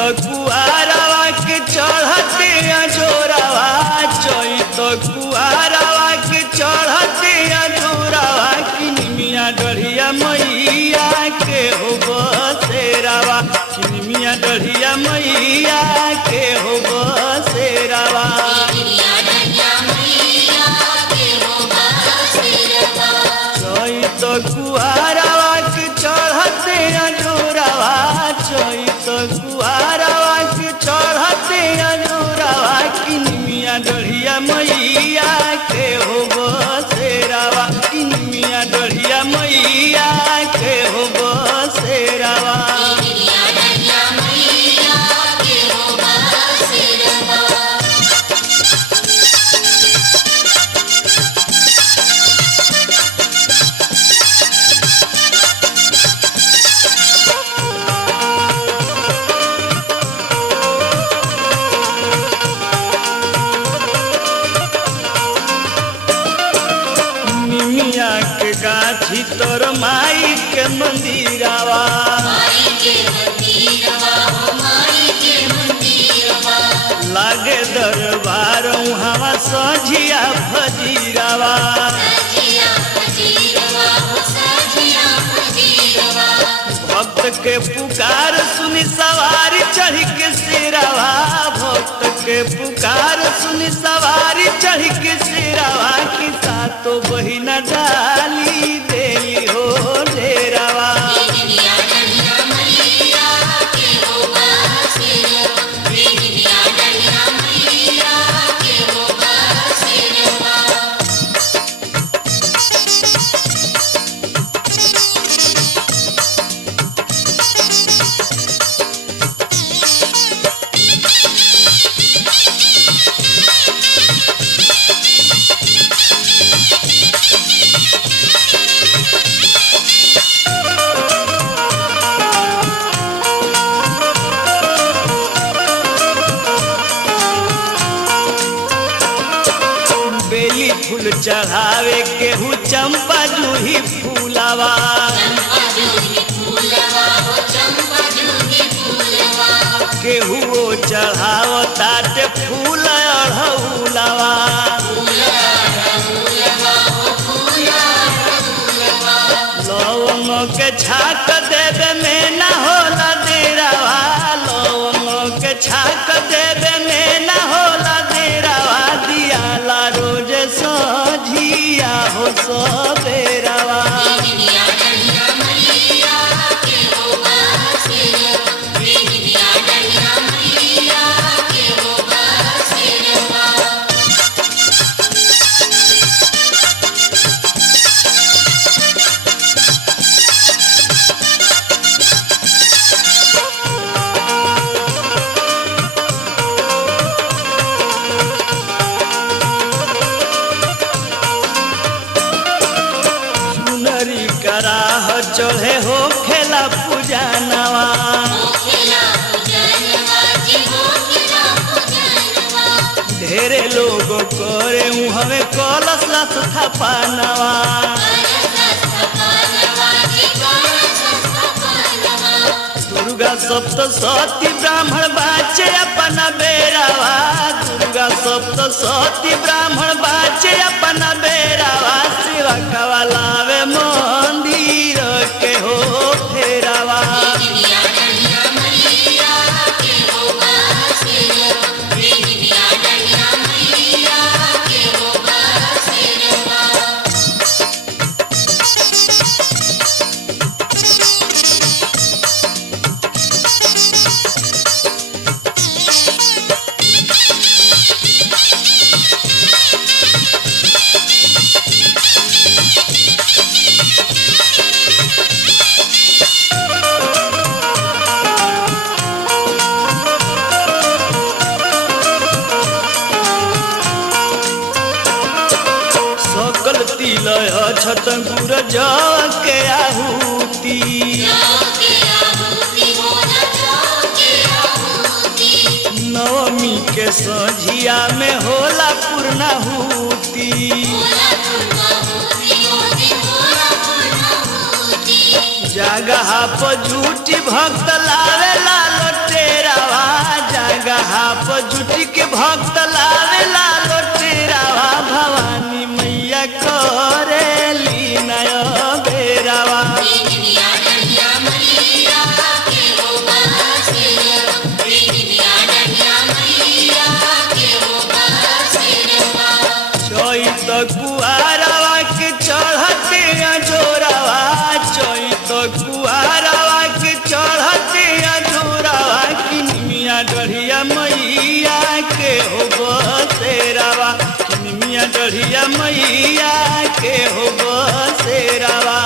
कुआरवा के चढ़ते अजोरवा चैत कुआरवा के चढ़ते अजोरवा किनिमिया डढ़िया मैया के हो बसेरावा किनिमिया डढ़िया मैया के हो बसेरावा चैत कुआरवा के चढ़ते अजोरवा चैत कुआरवा के चढ़ते अजोरवा किनिमिया डढ़िया मैया के हो बसेरावा किनिमिया डढ़िया मैया के हो बसेरावा के गाछी तोर माई के मंदिरवा लागे दरबार हवा सझिया फजीरावा भक्त के पुकार सुनी सवारी चढ़ के सिरावा भक्त के पुकार सुनी सवारी चढ़ के सिरावा की सातो बहिना डाली देली हो डेरावा फूल चढ़ावे केहू चंपा जूही फूलावा केहू चढ़ाव ताटे फूल अढ़ौलावा लवंग के छाक देवे में ना होला देरावा लवंग के छाक देवे में ना होला देरावा दियाला रोज सझिया हो सबेरावा कराह चढ़े हो खेला पूजनवा ढेरे लोग करे हमें कलश लस थपानवा दुर्गा सप्तशती ब्राह्मण बाचे अपना बेरावा दुर्गा सप्तशती ब्राह्मण बाचे अपना बेरावा शिवा कवलावे मंदिर के हो फेरावा छत गुर के आहुति नवमी के सझिया में होला पूर्णाहुति जगह पर झूठी भक्त लावे ला लोटेरावा निमिया डढ़िया मैया के हो बसेरावा